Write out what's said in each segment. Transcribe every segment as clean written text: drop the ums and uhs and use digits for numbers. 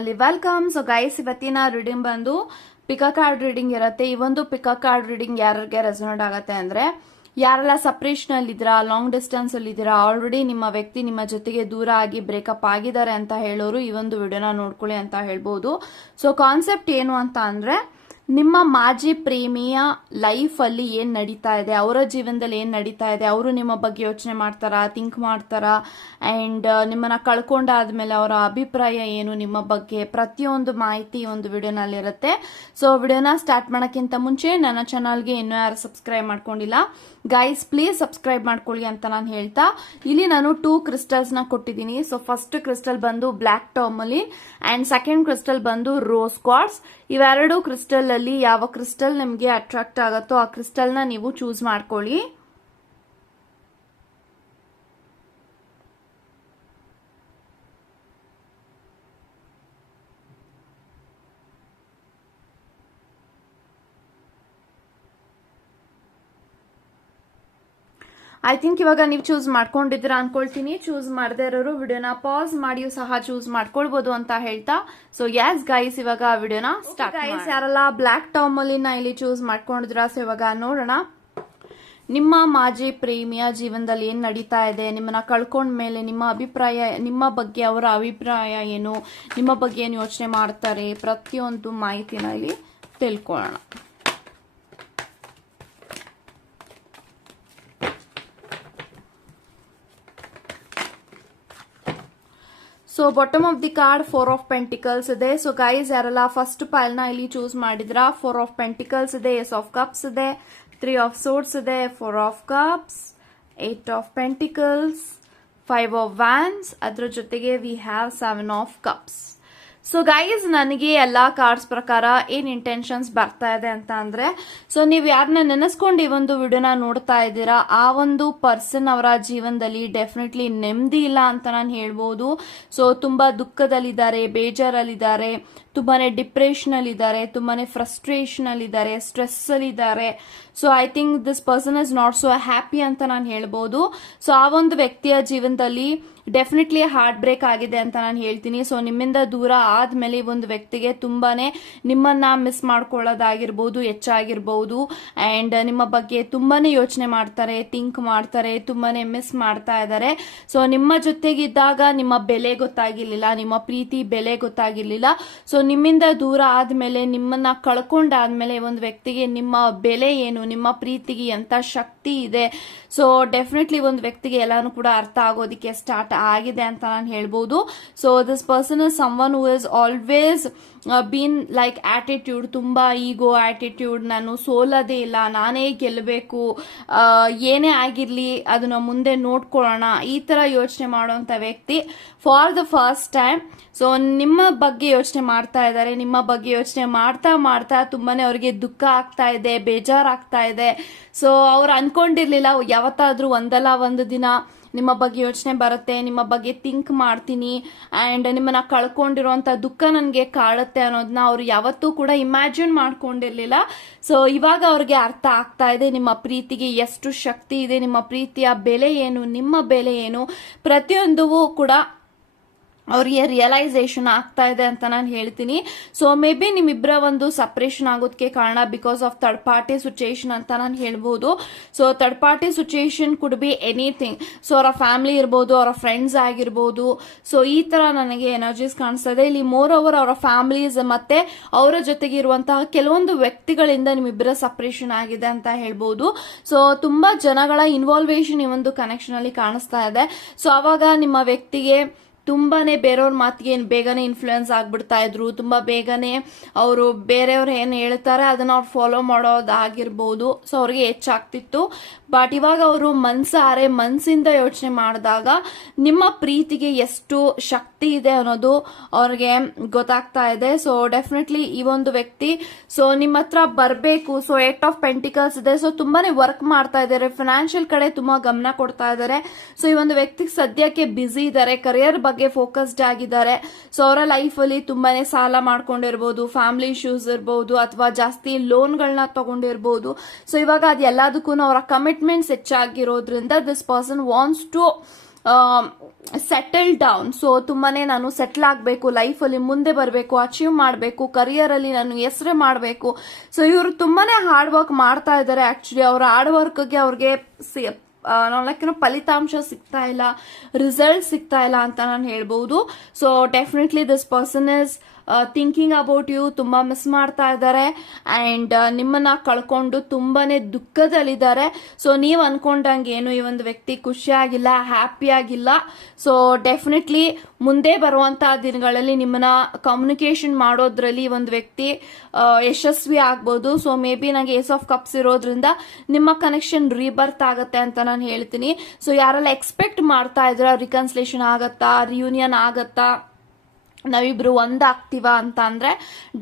Channel welcome. So guys, ಇವತ್ತಿನ reading ಬಂದು ಪಿಕಾ card reading ಇರುತ್ತೆ. ಈ ಒಂದು ಪಿಕಾ ಕಾರ್ಡ್ ರೀಡಿಂಗ್ ಯಾರಿಗೆ ರೆಸೊನೇಟ್ ಆಗುತ್ತೆ ಅಂದ್ರೆ, ಯಾರೆಲ್ಲ ಸಪ್ರೇಷನ್ ಅಲ್ಲಿ ಇದ್ದೀರಾ, ಲಾಂಗ್ ಡಿಸ್ಟೆನ್ಸ್ ಅಲ್ಲಿ ಇದ್ದೀರಾ, ಆಲ್ರೆಡಿ ನಿಮ್ಮ ವ್ಯಕ್ತಿ ನಿಮ್ಮ ಜೊತೆಗೆ ದೂರ ಆಗಿ ಬ್ರೇಕಪ್ ಆಗಿದ್ದಾರೆ ಅಂತ ಹೇಳೋರು ಈ ಒಂದು ವಿಡಿಯೋನ ನೋಡ್ಕೊಳ್ಳಿ ಅಂತ ಹೇಳ್ಬೋದು. ಸೊ ಕಾನ್ಸೆಪ್ಟ್ ಏನು ಅಂತ ಅಂದ್ರೆ, ನಿಮ್ಮ ಮಾಜಿ ಪ್ರೇಮಿಯ ಲೈಫ್ ಅಲ್ಲಿ ಏನ್ ನಡೀತಾ ಇದೆ, ಅವರ ಜೀವನದಲ್ಲಿ ಏನ್ ನಡೀತಾ ಇದೆ, ಅವರು ನಿಮ್ಮ ಬಗ್ಗೆ ಯೋಚನೆ ಮಾಡ್ತಾರಾ, ಥಿಂಕ್ ಮಾಡ್ತಾರಾ, ಅಂಡ್ ನಿಮ್ಮನ್ನ ಕಳ್ಕೊಂಡಾದ್ಮೇಲೆ ಅವರ ಅಭಿಪ್ರಾಯ ಏನು ನಿಮ್ಮ ಬಗ್ಗೆ, ಪ್ರತಿಯೊಂದು ಮಾಹಿತಿ ಒಂದು ವಿಡಿಯೋನಲ್ಲಿ ಇರುತ್ತೆ. ಸೊ ವಿಡಿಯೋನ ಸ್ಟಾರ್ಟ್ ಮಾಡೋಕ್ಕಿಂತ ಮುಂಚೆ ನನ್ನ ಚಾನಲ್ಗೆ ಇನ್ನೂ ಯಾರು ಸಬ್ಸ್ಕ್ರೈಬ್ ಮಾಡ್ಕೊಂಡಿಲ್ಲ ಗೈಸ್, ಪ್ಲೀಸ್ ಸಬ್ಸ್ಕ್ರೈಬ್ ಮಾಡ್ಕೊಳ್ಳಿ ಅಂತ ನಾನು ಹೇಳ್ತಾ, ಇಲ್ಲಿ ನಾನು 2 ಕ್ರಿಸ್ಟಲ್ಸ್ ನ ಕೊಟ್ಟಿದ್ದೀನಿ. ಸೊ ಫಸ್ಟ್ ಕ್ರಿಸ್ಟಲ್ ಬಂದು black tourmaline and second crystal ಬಂದು ರೋಸ್ ಕ್ವಾರ್ಟ್ಸ್. ಇವೆರಡು ಕ್ರಿಸ್ಟಲ್ ಅಲ್ಲಿ ಯಾವ ಕ್ರಿಸ್ಟಲ್ ನಿಮಗೆ ಅಟ್ರಾಕ್ಟ್ ಆಗುತ್ತೋ ಆ ಕ್ರಿಸ್ಟಲ್ ನ ನೀವು ಚೂಸ್ ಮಾಡ್ಕೊಳ್ಳಿ. ಐ ಥಿಂಕ್ ಇವಾಗ ನೀವು ಚೂಸ್ ಮಾಡ್ಕೊಂಡಿದ್ದೀರಾ ಅನ್ಕೊಳ್ತೀನಿ. ಚೂಸ್ ಮಾಡದೇ ಇರೋರು ವಿಡಿಯೋನ ಪಾಸ್ ಮಾಡಿಯೂ ಸಹ ಚೂಸ್ ಮಾಡ್ಕೊಳ್ಬಹುದು ಅಂತ ಹೇಳ್ತಾ, ಸೊ ಯಾಸ್ ಗೈಸ್ ಇವಾಗ ವಿಡಿಯೋನ ಸ್ಟಾರ್ಟ್. ಗೈಸ್, ಯಾರೆಲ್ಲ ಬ್ಲಾಕ್ ಟರ್ಮಲಿನ ಇಲ್ಲಿ ಚೂಸ್ ಮಾಡ್ಕೊಂಡಿದ್ರ, ಸೊ ಇವಾಗ ನೋಡೋಣ ನಿಮ್ಮ ಮಾಜಿ ಪ್ರೇಮಿಯ ಜೀವನದಲ್ಲಿ ಏನ್ ನಡೀತಾ ಇದೆ, ನಿಮ್ಮನ್ನ ಕಳ್ಕೊಂಡ್ಮೇಲೆ ನಿಮ್ಮ ಅಭಿಪ್ರಾಯ, ನಿಮ್ಮ ಬಗ್ಗೆ ಅವರ ಅಭಿಪ್ರಾಯ ಏನು, ನಿಮ್ಮ ಬಗ್ಗೆ ಏನು ಯೋಚನೆ ಮಾಡ್ತಾರೆ, ಪ್ರತಿಯೊಂದು ಮಾಹಿತಿನ ಇಲ್ಲಿ ತಿಳ್ಕೊಳ್ಳೋಣ. So bottom of the card 4 of pentacles ಇದೆ. ಸೊ ಗೈಸ್, ಯಾರೆಲ್ಲ ಫಸ್ಟ್ ಪೈಲ್ ನ ಇಲ್ಲಿ ಚೂಸ್ ಮಾಡಿದ್ರ, 4 ಆಫ್ ಪೆಂಟಿಕಲ್ಸ್ ಇದೆ, ಏಸ್ ಆಫ್ ಕಪ್ಸ್ ಇದೆ, 3 ಆಫ್ ಸೋರ್ಡ್ಸ್ ಇದೆ, 4 of cups, 8 of pentacles, 5 of wands, ಅದ್ರ ಜೊತೆಗೆ we have 7 of cups. So guys, ನನಗೆ ಎಲ್ಲಾ ಕಾರ್ಡ್ಸ್ ಪ್ರಕಾರ ಏನ್ ಇಂಟೆನ್ಷನ್ಸ್ ಬರ್ತಾ ಇದೆ ಅಂತ ಅಂದ್ರೆ, ಸೊ ನೀವು ಯಾರನ್ನ ನೆನೆಸ್ಕೊಂಡು ಈ ಒಂದು ವಿಡಿಯೋನ ನೋಡ್ತಾ ಇದ್ದೀರಾ, ಆ ಒಂದು ಪರ್ಸನ್ ಅವರ ಜೀವನದಲ್ಲಿ ಡೆಫಿನೆಟ್ಲಿ ನೆಮ್ಮದಿ ಇಲ್ಲ ಅಂತ ನಾನು ಹೇಳ್ಬೋದು. ಸೊ ತುಂಬಾ ದುಃಖದಲ್ಲಿದ್ದಾರೆ, ಬೇಜಾರಲ್ಲಿದ್ದಾರೆ, ತುಂಬಾನೇ ಡಿಪ್ರೆಷನ್ ಅಲ್ಲಿ ಇದ್ದಾರೆ, ತುಂಬಾನೇ ಫ್ರಸ್ಟ್ರೇಷನ್ ಅಲ್ಲಿ ಇದ್ದಾರೆ, ಸ್ಟ್ರೆಸ್ ಅಲ್ಲಿ ಇದ್ದಾರೆ. So I think this person is not so happy ಅಂತ ನಾನು ಹೇಳ್ಬೋದು. ಸೊ ಆ ಒಂದು ವ್ಯಕ್ತಿಯ ಜೀವನದಲ್ಲಿ ಡೆಫಿನೆಟ್ಲಿ ಹಾರ್ಟ್ ಬ್ರೇಕ್ ಆಗಿದೆ ಅಂತ ನಾನು ಹೇಳ್ತೀನಿ. ಸೊ ನಿಮ್ಮಿಂದ ದೂರ ಆದ್ಮೇಲೆ ಈ ಒಂದು ವ್ಯಕ್ತಿಗೆ ತುಂಬಾನೇ ನಿಮ್ಮನ್ನ ಮಿಸ್ ಮಾಡ್ಕೊಳ್ಳೋದಾಗಿರ್ಬೋದು, ಹೆಚ್ಚಾಗಿರ್ಬೋದು, ಅಂಡ್ ನಿಮ್ಮ ಬಗ್ಗೆ ತುಂಬಾನೇ ಯೋಚನೆ ಮಾಡ್ತಾರೆ, ಥಿಂಕ್ ಮಾಡ್ತಾರೆ, ತುಂಬಾನೇ ಮಿಸ್ ಮಾಡ್ತಾ ಇದ್ದಾರೆ. ಸೊ ನಿಮ್ಮ ಜೊತೆಗಿದ್ದಾಗ ನಿಮ್ಮ ಬೆಲೆ ಗೊತ್ತಾಗಿರ್ಲಿಲ್ಲ, ನಿಮ್ಮ ಪ್ರೀತಿ ಬೆಲೆ ಗೊತ್ತಾಗಿರ್ಲಿಲ್ಲ. ಸೊ ನಿಮ್ಮಿಂದ ದೂರ ಆದ್ಮೇಲೆ, ನಿಮ್ಮನ್ನ ಕಳ್ಕೊಂಡಾದ್ಮೇಲೆ ಒಂದು ವ್ಯಕ್ತಿಗೆ ನಿಮ್ಮ ಬೆಲೆ ಏನು, ನಿಮ್ಮ ಪ್ರೀತಿಗೆ ಎಂತ ಶಕ್ತಿ ಇದೆ, ಸೊ ಡೆಫಿನೆಟ್ಲಿ ಒಂದು ವ್ಯಕ್ತಿಗೆ ಎಲ್ಲಾನು ಕೂಡ ಅರ್ಥ ಆಗೋದಿಕ್ಕೆ ಸ್ಟಾರ್ಟ್ ಆಗಿದೆ ಅಂತ ನಾನು ಹೇಳ್ಬೋದು. So this person is someone who is always been like attitude, ತುಂಬಾ ಈಗೋ ಆಟಿಟ್ಯೂಡ್, ನಾನು ಸೋಲೋದೇ ಇಲ್ಲ, ನಾನೇ ಗೆಲ್ಲಬೇಕು, ಏನೇ ಆಗಿರ್ಲಿ ಅದನ್ನ ಮುಂದೆ ನೋಡ್ಕೊಳ್ಳೋಣ, ಈ ತರ ಯೋಚನೆ ಮಾಡುವಂತ ವ್ಯಕ್ತಿ for the first time so ನಿಮ್ಮ ಬಗ್ಗೆ ಯೋಚನೆ ಮಾಡ್ತಾ ಇದ್ದಾರೆ. ನಿಮ್ಮ ಬಗ್ಗೆ ಯೋಚನೆ ಮಾಡ್ತಾ ಮಾಡ್ತಾ ತುಂಬಾನೇ ಅವ್ರಿಗೆ ದುಃಖ ಆಗ್ತಾ ಇದೆ, ಬೇಜಾರಾಗ್ತಾ ಇದೆ. ಸೊ ಅವ್ರು ಅನ್ಕೊಂಡಿರ್ಲಿಲ್ಲ ಯಾವತ್ತಾದ್ರೂ ಒಂದಲ್ಲ ಒಂದು ದಿನ ನಿಮ್ಮ ಬಗ್ಗೆ ಯೋಚನೆ ಬರುತ್ತೆ, ನಿಮ್ಮ ಬಗ್ಗೆ ಥಿಂಕ್ ಮಾಡ್ತೀನಿ ಅಂಡ್ ನಿಮ್ಮನ್ನ ಕಳ್ಕೊಂಡಿರುವಂತ ದುಃಖ ನನಗೆ ಕಾಡುತ್ತೆ ಅನ್ನೋದನ್ನ ಅವ್ರು ಯಾವತ್ತೂ ಕೂಡ ಇಮ್ಯಾಜಿನ್ ಮಾಡ್ಕೊಂಡಿರ್ಲಿಲ್ಲ. ಸೊ ಇವಾಗ ಅವ್ರಿಗೆ ಅರ್ಥ ಆಗ್ತಾ ಇದೆ ನಿಮ್ಮ ಪ್ರೀತಿಗೆ ಎಷ್ಟು ಶಕ್ತಿ ಇದೆ, ನಿಮ್ಮ ಪ್ರೀತಿಯ ಬೆಲೆ ಏನು, ನಿಮ್ಮ ಬೆಲೆ ಏನು, ಪ್ರತಿಯೊಂದು ಕೂಡ ಅವ್ರಿಗೆ ರಿಯಲೈಸೇಷನ್ ಆಗ್ತಾ ಇದೆ ಅಂತ ನಾನು ಹೇಳ್ತೀನಿ. ಸೊ ಮೇ ಬಿ ನಿಮ್ಮಿಬ್ಬರ ಒಂದು ಸಪ್ರೇಷನ್ ಆಗೋದಕ್ಕೆ ಕಾರಣ because of third party situation ಅಂತ ನಾನು ಹೇಳ್ಬೋದು. So third party situation could be anything. So ಅವರ ಫ್ಯಾಮಿಲಿ ಇರ್ಬೋದು, ಅವರ ಫ್ರೆಂಡ್ಸ್ ಆಗಿರ್ಬೋದು. ಸೊ ಈ ತರ ನನಗೆ ಎನರ್ಜೀಸ್ ಕಾಣಿಸ್ತಾ ಇದೆ. ಇಲ್ಲಿ ಮೋರ್ ಓವರ್ ಅವರ ಫ್ಯಾಮಿಲೀಸ್ ಮತ್ತೆ ಅವರ ಜೊತೆಗೆ ಇರುವಂತಹ ಕೆಲವೊಂದು ವ್ಯಕ್ತಿಗಳಿಂದ ನಿಮ್ಮಿಬ್ಬರ ಸಪ್ರೇಷನ್ ಆಗಿದೆ ಅಂತ ಹೇಳ್ಬೋದು. ಸೊ ತುಂಬಾ ಜನಗಳ ಇನ್ವಾಲ್ವೇಷನ್ ಈ ಒಂದು ಕನೆಕ್ಷನ್ ಅಲ್ಲಿ ಕಾಣಿಸ್ತಾ ಇದೆ. ಸೊ ಅವಾಗ ನಿಮ್ಮ ವ್ಯಕ್ತಿಗೆ ತುಂಬಾನೇ ಬೇರೆಯವ್ರ ಮಾತಿಗೆ ಬೇಗನೆ ಇನ್ಫ್ಲೂಯೆನ್ಸ್ ಆಗ್ಬಿಡ್ತಾ ಇದ್ರು, ತುಂಬಾ ಬೇಗನೆ ಅವರು ಬೇರೆಯವ್ರು ಏನ್ ಹೇಳ್ತಾರೆ ಅದನ್ನ ಅವ್ರು ಫಾಲೋ ಮಾಡೋದಾಗಿರ್ಬೋದು. ಸೊ ಅವ್ರಿಗೆ ಹೆಚ್ಚಾಗ್ತಿತ್ತು. ಬಟ್ ಇವಾಗ ಅವರು ಮನ್ಸಿಂದ ಯೋಚನೆ ಮಾಡಿದಾಗ ನಿಮ್ಮ ಪ್ರೀತಿಗೆ ಎಷ್ಟು ಶಕ್ತಿ ಇದೆ ಅನ್ನೋದು ಅವ್ರಿಗೆ ಗೊತ್ತಾಗ್ತಾ ಇದೆ. ಸೊ ಡೆಫಿನೆಟ್ಲಿ ಈ ಒಂದು ವ್ಯಕ್ತಿ ಸೊ ನಿಮ್ಮ ಹತ್ರ ಬರಬೇಕು. ಸೊ 8 ಆಫ್ ಪೆಂಟಿಕಲ್ಸ್ ಇದೆ. ಸೊ ತುಂಬಾನೇ ವರ್ಕ್ ಮಾಡ್ತಾ ಇದ್ದಾರೆ, ಫಿನಾನ್ಷಿಯಲ್ ಕಡೆ ತುಂಬಾ ಗಮನ ಕೊಡ್ತಾ ಇದ್ದಾರೆ. ಸೊ ಈ ಒಂದು ವ್ಯಕ್ತಿ ಸದ್ಯಕ್ಕೆ ಬಿಸಿ ಇದ್ದಾರೆ, ಕರಿಯರ್ ಬಗ್ಗೆ ಫೋಕಸ್ಡ್ ಆಗಿದ್ದಾರೆ. ಸೊ ಅವರ ಲೈಫ್ ಅಲ್ಲಿ ತುಂಬಾನೇ ಸಾಲ ಮಾಡ್ಕೊಂಡಿರ್ಬೋದು, ಫ್ಯಾಮಿಲಿ ಇಶ್ಯೂಸ್ ಇರ್ಬೋದು, ಅಥವಾ ಜಾಸ್ತಿ ಲೋನ್ಗಳನ್ನ ತಗೊಂಡಿರ್ಬೋದು. ಸೊ ಇವಾಗ ಅದೆಲ್ಲದಕ್ಕೂ ಅವರ ಕಮಿಟ್ಮೆಂಟ್ಸ್ ಹೆಚ್ಚಾಗಿರೋದ್ರಿಂದ this person wants to settle down. So ತುಂಬಾನೇ ನಾನು ಸೆಟ್ಲ್ ಆಗಬೇಕು, ಲೈಫಲ್ಲಿ ಮುಂದೆ ಬರಬೇಕು, ಅಚೀವ್ ಮಾಡಬೇಕು, ಕರಿಯರ್ ಅಲ್ಲಿ ನಾನು ಹೆಸರು ಮಾಡಬೇಕು. ಸೊ ಇವರು ತುಂಬಾನೇ ಹಾರ್ಡ್ ವರ್ಕ್ ಮಾಡ್ತಾ ಇದ್ದಾರೆ. ಆಕ್ಚುಲಿ ಅವರ ಹಾರ್ಡ್ ವರ್ಕ್ಗೆ ಅವ್ರಿಗೆ ಫಲಿತಾಂಶ ಸಿಗ್ತಾ ಇಲ್ಲ, ರಿಸಲ್ಟ್ ಸಿಗ್ತಾ ಇಲ್ಲ ಅಂತ ನಾನು ಹೇಳ್ಬಹುದು. So definitely this person is thinking about you, ತುಂಬಾ ಮಿಸ್ ಮಾಡ್ತಾ ಇದ್ದಾರೆ ಅಂಡ್ ನಿಮ್ಮನ್ನ ಕಳ್ಕೊಂಡು ತುಂಬಾನೇ ದುಃಖದಲ್ಲಿದ್ದಾರೆ. ಸೊ ನೀವ್ ಅನ್ಕೊಂಡಂಗೆ ಏನು ಈ ಒಂದು ವ್ಯಕ್ತಿ ಖುಷಿಯಾಗಿಲ್ಲ, ಹ್ಯಾಪಿ ಆಗಿಲ್ಲ. ಸೊ ಡೆಫಿನೆಟ್ಲಿ ಮುಂದೆ ಬರುವಂತಹ ದಿನಗಳಲ್ಲಿ ನಿಮ್ಮನ್ನ ಕಮ್ಯುನಿಕೇಶನ್ ಮಾಡೋದ್ರಲ್ಲಿ ಒಂದು ವ್ಯಕ್ತಿ ಯಶಸ್ವಿ ಆಗ್ಬೋದು. ಸೊ ಮೇ ಬಿ ನಂಗೆ ಏಸ್ ಆಫ್ ಕಪ್ಸ್ ಇರೋದ್ರಿಂದ ನಿಮ್ಮ ಕನೆಕ್ಷನ್ ರೀಬರ್ತ್ ಆಗತ್ತೆ ಅಂತ ನಾನು ಹೇಳ್ತೀನಿ. ಸೊ ಯಾರೆಲ್ಲ ಎಕ್ಸ್ಪೆಕ್ಟ್ ಮಾಡ್ತಾ ಇದ್ರ ರಿಕನ್ಸಿಲೇಷನ್ ಆಗತ್ತಾ, ರಿಯೂನಿಯನ್ ಆಗತ್ತಾ, ನಾವಿಬ್ರು ಒಂದಾಗ್ತೀವಾ ಅಂತ ಅಂದ್ರೆ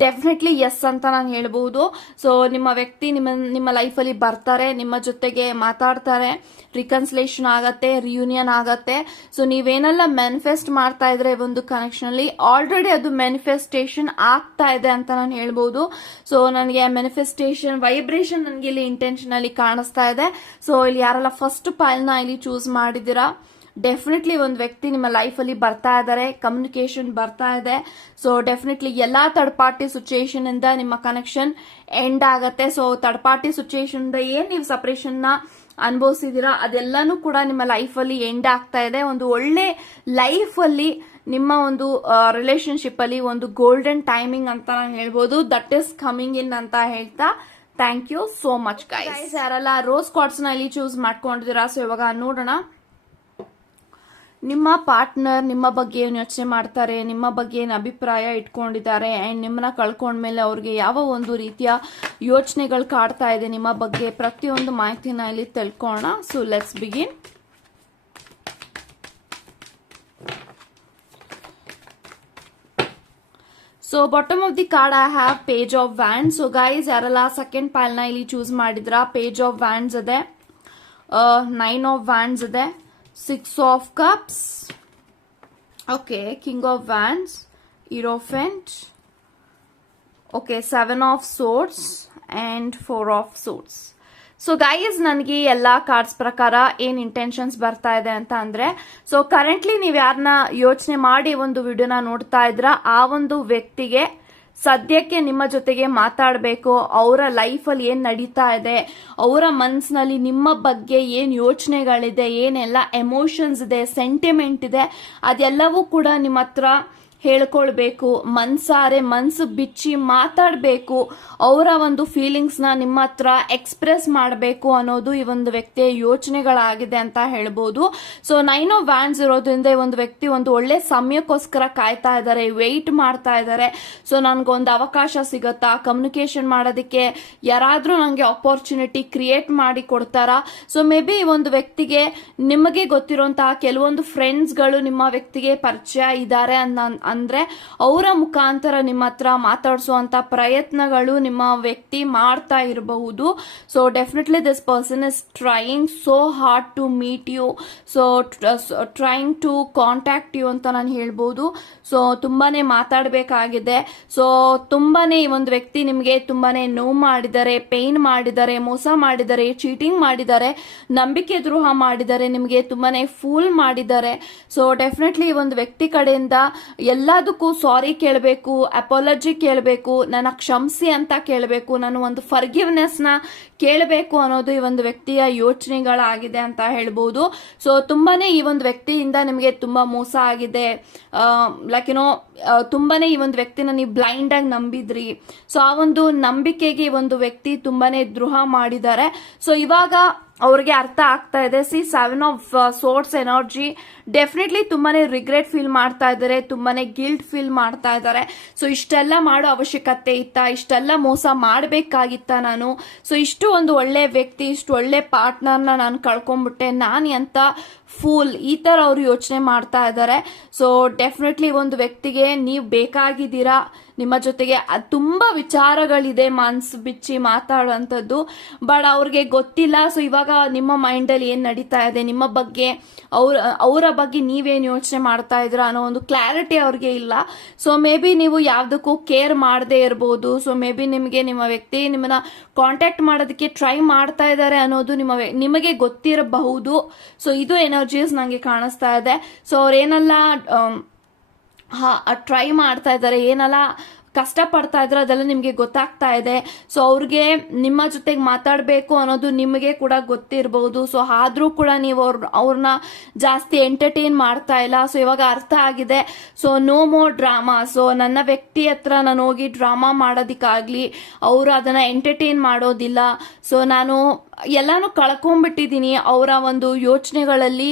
ಡೆಫಿನೆಟ್ಲಿ ಎಸ್ ಅಂತ ನಾನು ಹೇಳ್ಬಹುದು. ಸೊ ನಿಮ್ಮ ವ್ಯಕ್ತಿ ನಿಮ್ಮ ಲೈಫಲ್ಲಿ ಬರ್ತಾರೆ, ನಿಮ್ಮ ಜೊತೆಗೆ ಮಾತಾಡ್ತಾರೆ, ರಿಕನ್ಸಿಲೇಷನ್ ಆಗತ್ತೆ, ರಿಯೂನಿಯನ್ ಆಗತ್ತೆ. ಸೊ ನೀವೇನೆಲ್ಲ ಮ್ಯಾನಿಫೆಸ್ಟ್ ಮಾಡ್ತಾ ಇದ್ರೆ ಒಂದು ಕನೆಕ್ಷನ್ ಅಲ್ಲಿ ಆಲ್ರೆಡಿ ಅದು ಮ್ಯಾನಿಫೆಸ್ಟೇಷನ್ ಆಗ್ತಾ ಇದೆ ಅಂತ ನಾನು ಹೇಳ್ಬಹುದು. ಸೊ ನನಗೆ ಮ್ಯಾನಿಫೆಸ್ಟೇಷನ್ ವೈಬ್ರೇಷನ್ ನನಗೆ ಇಲ್ಲಿ ಇಂಟೆನ್ಷನ್ ಅಲ್ಲಿ ಕಾಣಿಸ್ತಾ ಇದೆ. ಸೊ ಇಲ್ಲಿ ಯಾರೆಲ್ಲ ಫಸ್ಟ್ ಪೈಲ್ನ ಇಲ್ಲಿ ಚೂಸ್ ಮಾಡಿದ್ದೀರಾ, ಡೆಫಿನೆಟ್ಲಿ ಒಂದು ವ್ಯಕ್ತಿ ನಿಮ್ಮ ಲೈಫ್ ಅಲ್ಲಿ ಬರ್ತಾ ಇದ್ದಾರೆ, ಕಮ್ಯುನಿಕೇಶನ್ ಬರ್ತಾ ಇದೆ. ಸೊ ಡೆಫಿನೆಟ್ಲಿ ಎಲ್ಲಾ ಥರ್ಡ್ ಪಾರ್ಟಿ ಸಿಚುಯೇಷನ್ ಇಂದ ನಿಮ್ಮ ಕನೆಕ್ಷನ್ ಎಂಡ್ ಆಗತ್ತೆ. ಸೊ ಥರ್ಡ್ ಪಾರ್ಟಿ ಸಿಚುಯೇಷನ್ ಇಂದ ಏನ್ ನೀವು ಸಪರೇಷನ್ ನ ಅನುಭವಿಸಿದೀರಾ ಅದೆಲ್ಲಾನು ಕೂಡ ನಿಮ್ಮ ಲೈಫ್ ಅಲ್ಲಿ ಎಂಡ್ ಆಗ್ತಾ ಇದೆ. ಒಂದು ಒಳ್ಳೆ ಲೈಫ್ ಅಲ್ಲಿ ನಿಮ್ಮ ಒಂದು ರಿಲೇಶನ್ಶಿಪ್ ಅಲ್ಲಿ ಒಂದು ಗೋಲ್ಡನ್ ಟೈಮಿಂಗ್ ಅಂತ ನಾನು ಹೇಳ್ಬೋದು. ದಟ್ ಇಸ್ ಕಮಿಂಗ್ ಇನ್ ಅಂತ ಹೇಳ್ತಾ thank you so much guys. ಯಾರೆಲ್ಲ ರೋಸ್ ಕಾರ್ಡ್ಸ್ ನ ಇಲ್ಲಿ ಚೂಸ್ ಮಾಡ್ಕೊಂಡಿದ್ದೀರಾ, ಸೊ ಇವಾಗ ನೋಡೋಣ ನಿಮ್ಮ ಪಾರ್ಟ್ನರ್ ನಿಮ್ಮ ಬಗ್ಗೆ ಏನು ಯೋಚನೆ ಮಾಡ್ತಾರೆ, ನಿಮ್ಮ ಬಗ್ಗೆ ಏನು ಅಭಿಪ್ರಾಯ ಇಟ್ಕೊಂಡಿದ್ದಾರೆ ಅಂಡ್ ನಿಮ್ಮನ್ನ ಕಳ್ಕೊಂಡ್ಮೇಲೆ ಅವ್ರಿಗೆ ಯಾವ ಒಂದು ರೀತಿಯ ಯೋಚನೆಗಳು ಕಾಡ್ತಾ ಇದೆ ನಿಮ್ಮ ಬಗ್ಗೆ, ಪ್ರತಿಯೊಂದು ಮಾಹಿತಿನ ಇಲ್ಲಿ ತಿಳ್ಕೊಳ್ಳೋಣ. So let's begin. So bottom of the card I have page of wands. So guys ಯಾರೆಲ್ಲ ಸೆಕೆಂಡ್ ಪೈಲ್ ನ ಇಲ್ಲಿ ಚೂಸ್ ಮಾಡಿದ್ರ, ಪೇಜ್ ಆಫ್ ವ್ಯಾಂಡ್ಸ್ ಇದೆ, 9 ಆಫ್ ವ್ಯಾಂಡ್ಸ್ ಇದೆ, 6 of cups, okay, king of wands, hierophant, okay, 7 of swords and 4 of swords. So guys ನನಗೆ ಎಲ್ಲಾ cards ಪ್ರಕಾರ ಏನ್ ಇಂಟೆನ್ಷನ್ಸ್ ಬರ್ತಾ ಇದೆ ಅಂತ ಅಂದ್ರೆ, ಸೊ ಕರೆಂಟ್ಲಿ ನೀವ್ ಯಾರನ್ನ ಯೋಚನೆ ಮಾಡಿ ಒಂದು ವಿಡಿಯೋನ ನೋಡ್ತಾ ಇದ್ರ ಆ ಒಂದು ವ್ಯಕ್ತಿಗೆ ಸದ್ಯಕ್ಕೆ ನಿಮ್ಮ ಜೊತೆಗೆ ಮಾತಾಡಬೇಕು, ಅವರ ಲೈಫಲ್ಲಿ ಏನ್ ನಡೀತಾ ಇದೆ, ಅವರ ಮನಸ್ಸಿನಲ್ಲಿ ನಿಮ್ಮ ಬಗ್ಗೆ ಏನ್ ಯೋಚನೆಗಳಿದೆ, ಏನೆಲ್ಲ ಎಮೋಷನ್ಸ್ ಇದೆ, ಸೆಂಟಿಮೆಂಟ್ ಇದೆ, ಅದೆಲ್ಲವೂ ಕೂಡ ನಿಮ್ಮ ಹತ್ರ ಹೇಳ್ಕೊಳ್ಬೇಕು. ಮನ್ಸಾರೆ ಮನ್ಸು ಬಿಚ್ಚಿ ಮಾತಾಡಬೇಕು, ಅವರ ಒಂದು ಫೀಲಿಂಗ್ಸ್ ನ ನಿಮ್ಮ ಹತ್ರ ಎಕ್ಸ್ಪ್ರೆಸ್ ಮಾಡಬೇಕು ಅನ್ನೋದು ಈ ಒಂದು ವ್ಯಕ್ತಿಯ ಯೋಚನೆಗಳಾಗಿದೆ ಅಂತ ಹೇಳ್ಬೋದು. ಸೊ 9 ಆಫ್ ವ್ಯಾಂಡ್ಸ್ ಇರೋದ್ರಿಂದ ಈ ಒಂದು ವ್ಯಕ್ತಿ ಒಂದು ಒಳ್ಳೆ ಸಮಯಕ್ಕೋಸ್ಕರ ಕಾಯ್ತಾ ಇದ್ದಾರೆ, ವೆಯ್ಟ್ ಮಾಡ್ತಾ ಇದ್ದಾರೆ. ಸೊ ನನ್ಗೊಂದು ಅವಕಾಶ ಸಿಗತ್ತಾ, ಕಮ್ಯುನಿಕೇಶನ್ ಮಾಡೋದಕ್ಕೆ ಯಾರಾದ್ರೂ ನಂಗೆ ಅಪರ್ಚುನಿಟಿ ಕ್ರಿಯೇಟ್ ಮಾಡಿ ಕೊಡ್ತಾರಾ. ಸೊ ಮೇ ಬಿ ಈ ಒಂದು ವ್ಯಕ್ತಿಗೆ ನಿಮಗೆ ಗೊತ್ತಿರುವಂತಹ ಕೆಲವೊಂದು ಫ್ರೆಂಡ್ಸ್ಗಳು ನಿಮ್ಮ ವ್ಯಕ್ತಿಗೆ ಪರಿಚಯ ಇದ್ದಾರೆ ಅಂದ್ರೆ ಅವರ ಮುಖಾಂತರ ನಿಮ್ಮ ಹತ್ರ ಮಾತಾಡಿಸುವಂತ ಪ್ರಯತ್ನಗಳು ನಿಮ್ಮ ವ್ಯಕ್ತಿ ಮಾಡ್ತಾ ಇರಬಹುದು. So definitely this person is trying so hard to meet you, so trying to contact you ಅಂತ ನಾನು ಹೇಳ್ಬೋದು. ಸೊ ತುಂಬಾನೇ ಮಾತಾಡಬೇಕಾಗಿದೆ. ಸೊ ತುಂಬಾನೇ ಈ ಒಂದು ವ್ಯಕ್ತಿ ನಿಮಗೆ ತುಂಬಾನೇ ನೋವು ಮಾಡಿದ್ದಾರೆ, ಪೇನ್ ಮಾಡಿದ್ದಾರೆ, ಮೋಸ ಮಾಡಿದ್ದಾರೆ, ಚೀಟಿಂಗ್ ಮಾಡಿದ್ದಾರೆ, ನಂಬಿಕೆ ದ್ರೋಹ ಮಾಡಿದ್ದಾರೆ, ನಿಮಗೆ ತುಂಬಾನೇ ಫೂಲ್ ಮಾಡಿದ್ದಾರೆ. ಸೊ ಡೆಫಿನೆಟ್ಲಿ ಈ ಒಂದು ವ್ಯಕ್ತಿ ಕಡೆಯಿಂದ ಎಲ್ಲದಕ್ಕೂ ಸಾರಿ ಕೇಳಬೇಕು, ಅಪಾಲಜಿ ಕೇಳಬೇಕು, ನನ್ನ ಕ್ಷಮಿಸಿ ಅಂತ ಕೇಳಬೇಕು, ನಾನು ಒಂದು ಫರ್ಗಿವ್ನೆಸ್ ನ ಕೇಳಬೇಕು ಅನ್ನೋದು ಈ ಒಂದು ವ್ಯಕ್ತಿಯ ಯೋಚನೆಗಳಾಗಿದೆ ಅಂತ ಹೇಳ್ಬೋದು. ಸೊ ತುಂಬಾನೇ ಈ ಒಂದು ವ್ಯಕ್ತಿಯಿಂದ ನಿಮಗೆ ತುಂಬಾ ಮೋಸ ಆಗಿದೆ, ಲೈಕ್ ಏನೋ ತುಂಬಾನೇ ಈ ಒಂದು ವ್ಯಕ್ತಿನ ನೀವು ಬ್ಲೈಂಡ್ ಆಗಿ ನಂಬಿದ್ರಿ. ಸೊ ಆ ಒಂದು ನಂಬಿಕೆಗೆ ಈ ಒಂದು ವ್ಯಕ್ತಿ ತುಂಬಾನೇ ದ್ರೋಹ ಮಾಡಿದ್ದಾರೆ. ಸೊ ಇವಾಗ ಅವ್ರಿಗೆ ಅರ್ಥ ಆಗ್ತಾ ಇದೆ. 7 ಆಫ್ ಸೋರ್ಸ್ ಎನರ್ಜಿ, ಡೆಫಿನೆಟ್ಲಿ ತುಂಬಾನೇ ರಿಗ್ರೆಟ್ ಫೀಲ್ ಮಾಡ್ತಾ ಇದ್ದಾರೆ, ತುಂಬಾನೇ ಗಿಲ್ಟ್ ಫೀಲ್ ಮಾಡ್ತಾ ಇದ್ದಾರೆ. ಸೊ ಇಷ್ಟೆಲ್ಲ ಮಾಡೋ ಅವಶ್ಯಕತೆ ಇತ್ತಾ, ಇಷ್ಟೆಲ್ಲ ಮೋಸ ಮಾಡಬೇಕಾಗಿತ್ತ ನಾನು, ಸೊ ಇಷ್ಟು ಒಂದು ಒಳ್ಳೆ ವ್ಯಕ್ತಿ, ಇಷ್ಟು ಒಳ್ಳೆ ಪಾರ್ಟ್ನರ್ನ ನಾನು ಕಳ್ಕೊಂಡ್ಬಿಟ್ಟೆ, ನಾನು ಎಂತ ಫೂಲ್, ಈ ತರ ಅವ್ರು ಯೋಚನೆ ಮಾಡ್ತಾ ಇದ್ದಾರೆ. ಸೊ ಡೆಫಿನೆಟ್ಲಿ ಒಂದು ವ್ಯಕ್ತಿಗೆ ನೀವು ಬೇಕಾಗಿದ್ದೀರಾ, ನಿಮ್ಮ ಜೊತೆಗೆ ತುಂಬಾ ವಿಚಾರಗಳಿದೆ, ಮನ್ಸು ಬಿಚ್ಚಿ ಮಾತಾಡುವಂಥದ್ದು, ಬಟ್ ಅವ್ರಿಗೆ ಗೊತ್ತಿಲ್ಲ. ಸೊ ಇವಾಗ ನಿಮ್ಮ ಮೈಂಡ್ ಅಲ್ಲಿ ಏನ್ ನಡೀತಾ ಇದೆ, ನಿಮ್ಮ ಬಗ್ಗೆ ಅವರ ಬಗ್ಗೆ ನೀವೇನ್ ಯೋಚನೆ ಮಾಡ್ತಾ ಇದ್ರ ಅನ್ನೋ ಒಂದು ಕ್ಲಾರಿಟಿ ಅವ್ರಿಗೆ ಇಲ್ಲ. ಸೊ ಮೇ ಬಿ ನೀವು ಯಾವ್ದಕ್ಕೂ ಕೇರ್ ಮಾಡದೇ ಇರಬಹುದು. ಸೊ ಮೇ ಬಿ ನಿಮ್ಮ ವ್ಯಕ್ತಿ ನಿಮ್ಮನ್ನ ಕಾಂಟ್ಯಾಕ್ಟ್ ಮಾಡೋದಕ್ಕೆ ಟ್ರೈ ಮಾಡ್ತಾ ಇದ್ದಾರೆ ಅನ್ನೋದು ನಿಮಗೆ ಗೊತ್ತಿರಬಹುದು. ಸೊ ಇದು ಎನರ್ಜೀಸ್ ನಂಗೆ ಕಾಣಿಸ್ತಾ ಇದೆ. ಸೊ ಅವ್ರೇನೆಲ್ಲ ಟ್ರೈ ಮಾಡ್ತಾ ಇದ್ದಾರೆ, ಏನೆಲ್ಲ ಕಷ್ಟ ಪಡ್ತಾ ಇದ್ರೆ ಅದೆಲ್ಲ ನಿಮ್ಗೆ ಗೊತ್ತಾಗ್ತಾ ಇದೆ. ಸೊ ಅವ್ರಿಗೆ ನಿಮ್ಮ ಜೊತೆಗೆ ಮಾತಾಡ್ಬೇಕು ಅನ್ನೋದು ನಿಮಗೆ ಕೂಡ ಗೊತ್ತಿರಬಹುದು. ಸೊ ಆದ್ರೂ ಕೂಡ ನೀವು ಅವ್ರನ್ನ ಜಾಸ್ತಿ ಎಂಟರ್ಟೈನ್ ಮಾಡ್ತಾ ಇಲ್ಲ. ಸೊ ಇವಾಗ ಅರ್ಥ ಆಗಿದೆ. So no more drama. So ನನ್ನ ವ್ಯಕ್ತಿ ಹತ್ರ ನಾನು ಹೋಗಿ ಡ್ರಾಮಾ ಮಾಡೋದಿಕ್ಕಾಗ್ಲಿ, ಅವರು ಅದನ್ನ ಎಂಟರ್ಟೈನ್ ಮಾಡೋದಿಲ್ಲ. ಸೊ ನಾನು ಎಲ್ಲಾನು ಕಳ್ಕೊಂಡ್ಬಿಟ್ಟಿದೀನಿ ಅವರ ಒಂದು ಯೋಚನೆಗಳಲ್ಲಿ.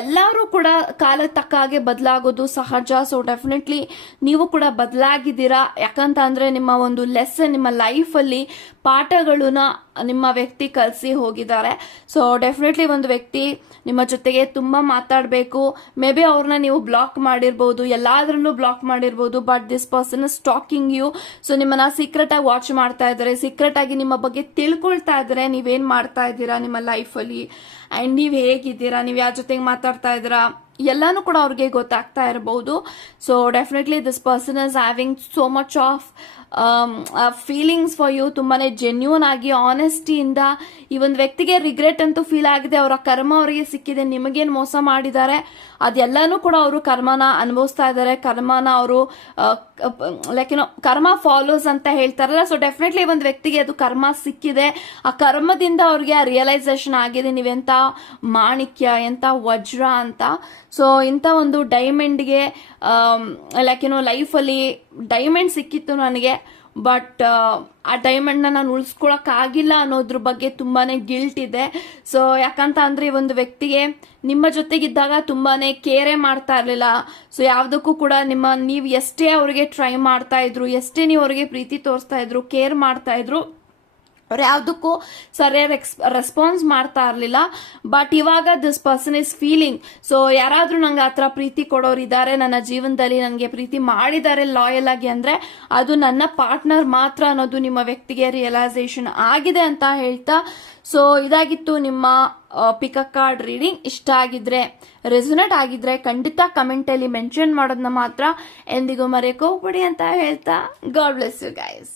ಎಲ್ಲರೂ ಕೂಡ ಕಾಲ ತಕ್ಕ ಹಾಗೆ ಬದಲಾಗೋದು ಸಹಜ. ಸೊ ಡೆಫಿನೆಟ್ಲಿ ನೀವು ಕೂಡ ಬದಲಾಗಿದ್ದೀರಾ. ಯಾಕಂತ ಅಂದ್ರೆ ನಿಮ್ಮ ಒಂದು ಲೆಸನ್, ನಿಮ್ಮ ಲೈಫ್ ಅಲ್ಲಿ ಪಾಠಗಳನ್ನ ನಿಮ್ಮ ವ್ಯಕ್ತಿ ಕಲಿಸಿ ಹೋಗಿದ್ದಾರೆ. ಸೊ ಡೆಫಿನೆಟ್ಲಿ ಒಂದು ವ್ಯಕ್ತಿ ನಿಮ್ಮ ಜೊತೆಗೆ ತುಂಬಾ ಮಾತಾಡಬೇಕು. ಮೇ ಬಿ ಅವ್ರನ್ನ ನೀವು ಬ್ಲಾಕ್ ಮಾಡಿರ್ಬೋದು, ಎಲ್ಲಾದ್ರೂ ಬ್ಲಾಕ್ ಮಾಡಿರ್ಬೋದು, but this person is talking you. So ನಿಮ್ಮನ್ನ ಸೀಕ್ರೆಟ್ ಆಗಿ ವಾಚ್ ಮಾಡ್ತಾ ಇದ್ದಾರೆ, ಸೀಕ್ರೆಟ್ ಆಗಿ ನಿಮ್ಮ ಬಗ್ಗೆ ತಿಳ್ಕೊಳ್ತಾ ಇದ್ದಾರೆ, ನೀವೇನ್ ಮಾಡ್ತಾ ಇದ್ದೀರಾ ನಿಮ್ಮ ಲೈಫ್ ಅಲ್ಲಿ, ಅಂಡ್ ನೀವ್ ಹೇಗಿದ್ದೀರಾ, ನೀವ್ ಯಾರ ಜೊತೆಗೆ ಮಾತಾಡ್ತಾ ಇದ್ದೀರಾ, ಎಲ್ಲಾನು ಕೂಡ ಅವ್ರಿಗೆ ಗೊತ್ತಾಗ್ತಾ ಇರಬಹುದು. So definitely this person is having so much of feelings for you. ತುಂಬಾನೇ ಜೆನ್ಯೂನ್ ಆಗಿ ಆನೆಸ್ಟಿಯಿಂದ ಈ ಒಂದು ವ್ಯಕ್ತಿಗೆ ರಿಗ್ರೆಟ್ ಅಂತೂ ಫೀಲ್ ಆಗಿದೆ. ಅವರ ಕರ್ಮ ಅವರಿಗೆ ಸಿಕ್ಕಿದೆ. ನಿಮಗೇನು ಮೋಸ ಮಾಡಿದ್ದಾರೆ ಅದೆಲ್ಲಾನು ಕೂಡ ಅವರು ಕರ್ಮನ ಅನುಭವಿಸ್ತಾ ಇದ್ದಾರೆ. ಕರ್ಮನ ಅವರು ಲೈಕ್ ಏನೋ ಕರ್ಮ ಫಾಲೋಸ್ ಅಂತ ಹೇಳ್ತಾರಲ್ಲ. ಸೊ ಡೆಫಿನೆಟ್ಲಿ ಒಂದು ವ್ಯಕ್ತಿಗೆ ಅದು ಕರ್ಮ ಸಿಕ್ಕಿದೆ. ಆ ಕರ್ಮದಿಂದ ಅವ್ರಿಗೆ ಆ ರಿಯಲೈಸೇಷನ್ ಆಗಿದೆ ನೀವೆಂತ ಮಾಣಿಕ್ಯ, ಎಂತ ವಜ್ರ ಅಂತ. ಸೊ ಇಂಥ ಒಂದು ಡೈಮಂಡ್ಗೆ ಲೈಕ್ ಏನೋ ಲೈಫಲ್ಲಿ ಡೈಮಂಡ್ ಸಿಕ್ಕಿತ್ತು ನನಗೆ, ಬಟ್ ಆ ಡೈಮಂಡ್ ನಾನು ಉಳಿಸ್ಕೊಳಕ್ ಆಗಿಲ್ಲ ಅನ್ನೋದ್ರ ಬಗ್ಗೆ ತುಂಬಾನೇ ಗಿಲ್ಟ್ ಇದೆ. ಸೊ ಯಾಕಂತ ಅಂದ್ರೆ ಈ ಒಂದು ವ್ಯಕ್ತಿಗೆ ನಿಮ್ಮ ಜೊತೆಗಿದ್ದಾಗ ತುಂಬಾನೇ ಕೇರೆ ಮಾಡ್ತಾ ಇರ್ಲಿಲ್ಲ. ಸೊ ಯಾವ್ದಕ್ಕೂ ಕೂಡ ನೀವು ಎಷ್ಟೇ ಅವ್ರಿಗೆ ಟ್ರೈ ಮಾಡ್ತಾ ಇದ್ರು, ಎಷ್ಟೇ ನೀವು ಅವ್ರಿಗೆ ಪ್ರೀತಿ ತೋರಿಸ್ತಾ ಇದ್ರು, ಕೇರ್ ಮಾಡ್ತಾ ಇದ್ರು, ಅವ್ರು ಯಾವ್ದಕ್ಕೂ ಸರಿಯಾದ ರೆಸ್ಪಾನ್ಸ್ ಮಾಡ್ತಾ ಇರ್ಲಿಲ್ಲ. ಬಟ್ ಇವಾಗ this person is feeling. So ಯಾರಾದ್ರೂ ನಂಗೆ ಆತರ ಪ್ರೀತಿ ಕೊಡೋರು ಇದ್ದಾರೆ ನನ್ನ ಜೀವನದಲ್ಲಿ, ನನಗೆ ಪ್ರೀತಿ ಮಾಡಿದ್ದಾರೆ ಲಾಯಲ್ ಆಗಿ, ಅಂದ್ರೆ ಅದು ನನ್ನ ಪಾರ್ಟ್ನರ್ ಮಾತ್ರ ಅನ್ನೋದು ನಿಮ್ಮ ವ್ಯಕ್ತಿಗೆ ರಿಯಲೈಸೇಷನ್ ಆಗಿದೆ ಅಂತ ಹೇಳ್ತಾ. ಸೊ ಇದಾಗಿತ್ತು ನಿಮ್ಮ ಪಿಕಪ್ ಕಾರ್ಡ್ ರೀಡಿಂಗ್. ಇಷ್ಟ ಆಗಿದ್ರೆ, ರೆಸೊನೇಟ್ ಆಗಿದ್ರೆ ಖಂಡಿತ ಕಮೆಂಟ್ ಅಲ್ಲಿ ಮೆನ್ಷನ್ ಮಾಡೋದನ್ನ ಮಾತ್ರ ಎಂದಿಗೂ ಮರೆಯೋಕೆ ಹೋಗ್ಬೇಡಿ ಅಂತ ಹೇಳ್ತಾ ಗಾಡ್ ಬ್ಲೆಸ್ ಯು ಗೈಸ್.